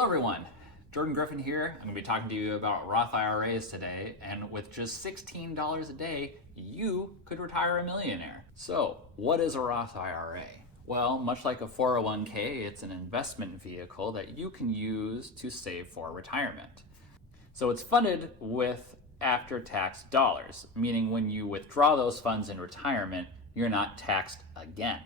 Hello everyone, Jordan Griffin here. I'm going to be talking to you about Roth IRAs today, and with just $16 a day, you could retire a millionaire. So, what is a Roth IRA? Well, much like a 401k, it's an investment vehicle that you can use to save for retirement. So it's funded with after-tax dollars, meaning when you withdraw those funds in retirement, you're not taxed again.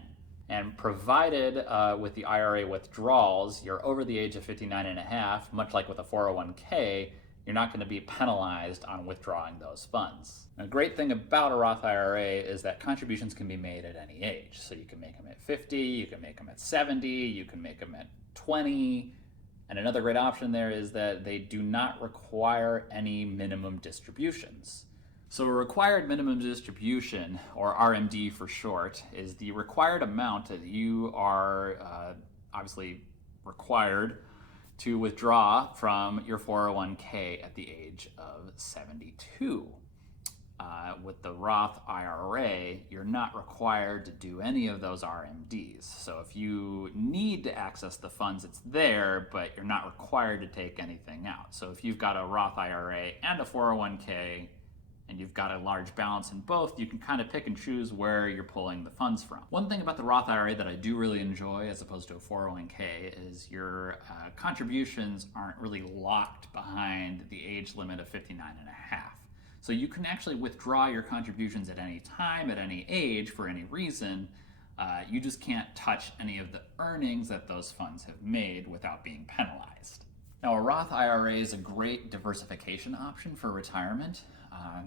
And provided with the IRA withdrawals, you're over the age of 59 and a half, much like with a 401k, you're not going to be penalized on withdrawing those funds. A great thing about a Roth IRA is that contributions can be made at any age. So you can make them at 50, you can make them at 70, you can make them at 20. And another great option there is that they do not require any minimum distributions. So a required minimum distribution, or RMD for short, is the required amount that you are obviously required to withdraw from your 401k at the age of 72. With the Roth IRA, you're not required to do any of those RMDs. So if you need to access the funds, it's there, but you're not required to take anything out. So if you've got a Roth IRA and a 401k, and you've got a large balance in both, you can kind of pick and choose where you're pulling the funds from. One thing about the Roth IRA that I do really enjoy as opposed to a 401k is your contributions aren't really locked behind the age limit of 59 and a half. So you can actually withdraw your contributions at any time, at any age, for any reason. You just can't touch any of the earnings that those funds have made without being penalized. Now, a Roth IRA is a great diversification option for retirement.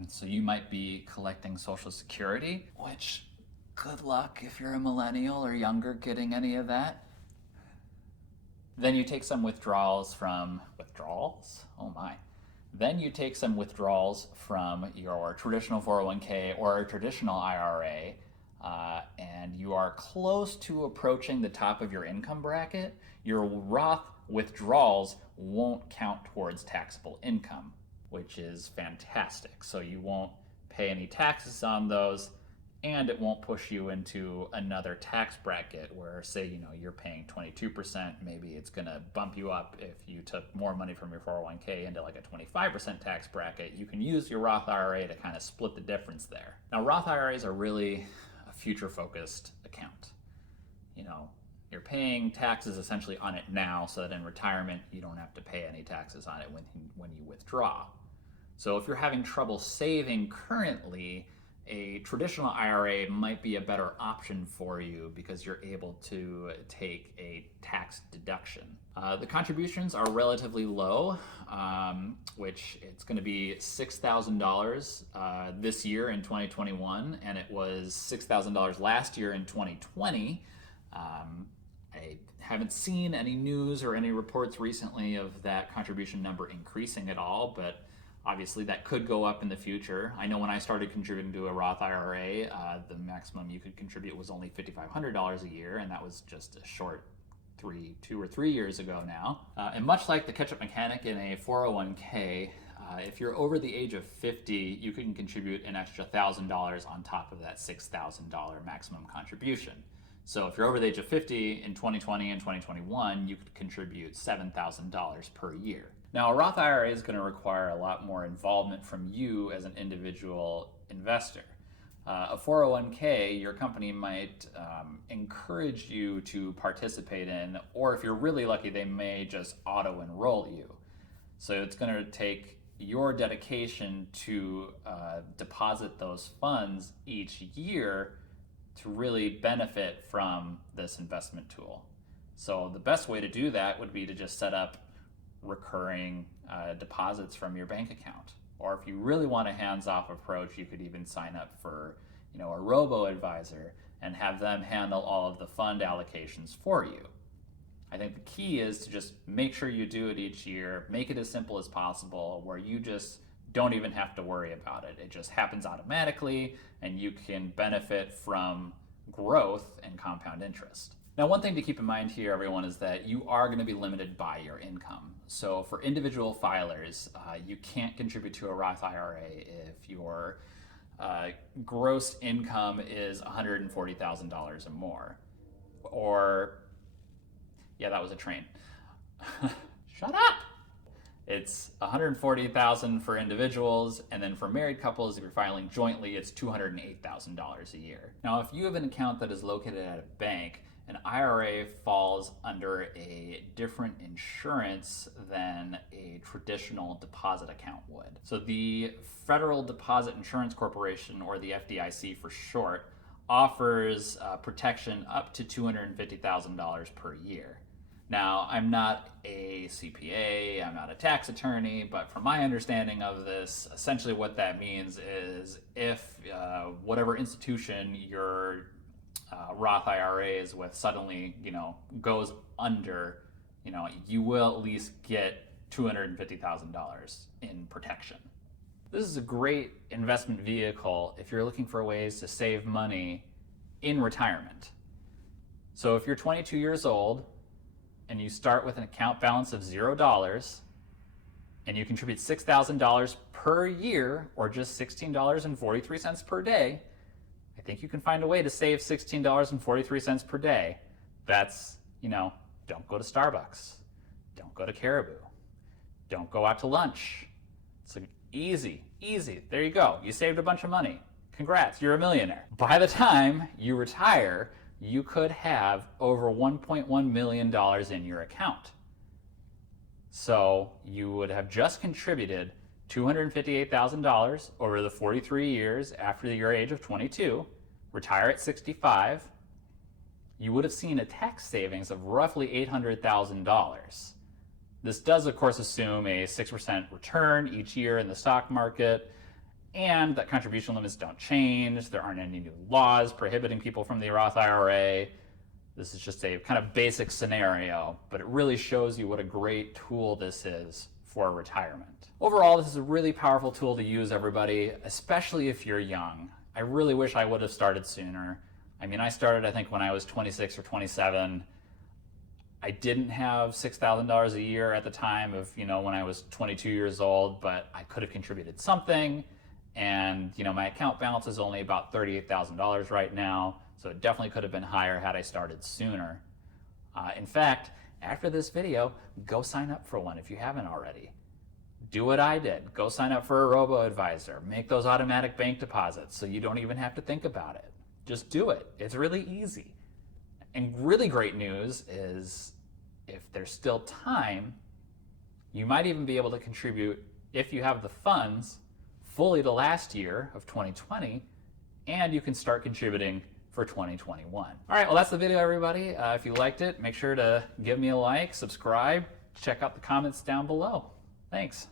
So you might be collecting Social Security, which good luck if you're a millennial or younger getting any of that. Then you take some withdrawals from withdrawals. Oh my. Then you take some withdrawals from your traditional 401k or a traditional IRA, and you are close to approaching the top of your income bracket. Your Roth withdrawals won't count towards taxable income, which is fantastic. So you won't pay any taxes on those, and it won't push you into another tax bracket where, say, you're paying 22%, maybe it's gonna bump you up if you took more money from your 401k into like a 25% tax bracket. You can use your Roth IRA to kind of split the difference there. Now, Roth IRAs are really a future-focused account. You're paying taxes essentially on it now so that in retirement you don't have to pay any taxes on it when you withdraw. So if you're having trouble saving currently, a traditional IRA might be a better option for you because you're able to take a tax deduction. The contributions are relatively low, which it's going to be $6,000 this year in 2021, and it was $6,000 last year in 2020. I haven't seen any news or any reports recently of that contribution number increasing at all, but obviously that could go up in the future. I know when I started contributing to a Roth IRA, the maximum you could contribute was only $5,500 a year, and that was just a short 2 or 3 years ago now. And much like the catch-up mechanic in a 401k, if you're over the age of 50, you can contribute an extra $1,000 on top of that $6,000 maximum contribution. So if you're over the age of 50 in 2020 and 2021, you could contribute $7,000 per year. Now, a Roth IRA is going to require a lot more involvement from you as an individual investor. A 401k, your company might encourage you to participate in, or if you're really lucky, they may just auto-enroll you. So it's going to take your dedication to deposit those funds each year to really benefit from this investment tool. So the best way to do that would be to just set up recurring deposits from your bank account. Or if you really want a hands-off approach, you could even sign up for a robo-advisor and have them handle all of the fund allocations for you. I think the key is to just make sure you do it each year, make it as simple as possible, where you just don't even have to worry about it. It just happens automatically, and you can benefit from growth and compound interest. Now, one thing to keep in mind here, everyone, is that you are going to be limited by your income. So for individual filers, you can't contribute to a Roth IRA if your gross income is $140,000 or more. Or, yeah, that was a train. Shut It's $140,000 for individuals, and then for married couples, if you're filing jointly, it's $208,000 a year. Now, if you have an account that is located at a bank, an IRA falls under a different insurance than a traditional deposit account would. So the Federal Deposit Insurance Corporation, or the FDIC for short, offers protection up to $250,000 per year. Now, I'm not a CPA, I'm not a tax attorney, but from my understanding of this, essentially what that means is if whatever institution your Roth IRA is with suddenly, goes under, you will at least get $250,000 in protection. This is a great investment vehicle if you're looking for ways to save money in retirement. So if you're 22 years old and you start with an account balance of $0 and you contribute $6,000 per year, or just $16.43 per day, I think you can find a way to save $16.43 per day. That's, don't go to Starbucks, don't go to Caribou, don't go out to lunch. It's easy. There you go. You saved a bunch of money. Congrats, you're a millionaire. By the time you retire, you could have over $1.1 million in your account. So you would have just contributed $258,000 over the 43 years after your age of 22, retire at 65. You would have seen a tax savings of roughly $800,000. This does, of course, assume a 6% return each year in the stock market, and that contribution limits don't change. There aren't any new laws prohibiting people from the Roth IRA. This is just a kind of basic scenario, but it really shows you what a great tool this is for retirement. Overall, this is a really powerful tool to use, everybody, especially if you're young. I really wish I would have started sooner. I started, I think, when I was 26 or 27. I didn't have $6,000 a year at the time of, when I was 22 years old, but I could have contributed something. And, my account balance is only about $38,000 right now. So it definitely could have been higher had I started sooner. In fact, after this video, go sign up for one if you haven't already. Do what I did. Go sign up for a robo-advisor. Make those automatic bank deposits so you don't even have to think about it. Just do it. It's really easy. And really great news is if there's still time, you might even be able to contribute, if you have the funds, fully to last year of 2020, and you can start contributing for 2021. All right, well, that's the video, everybody. If you liked it, make sure to give me a like, subscribe, check out the comments down below. Thanks.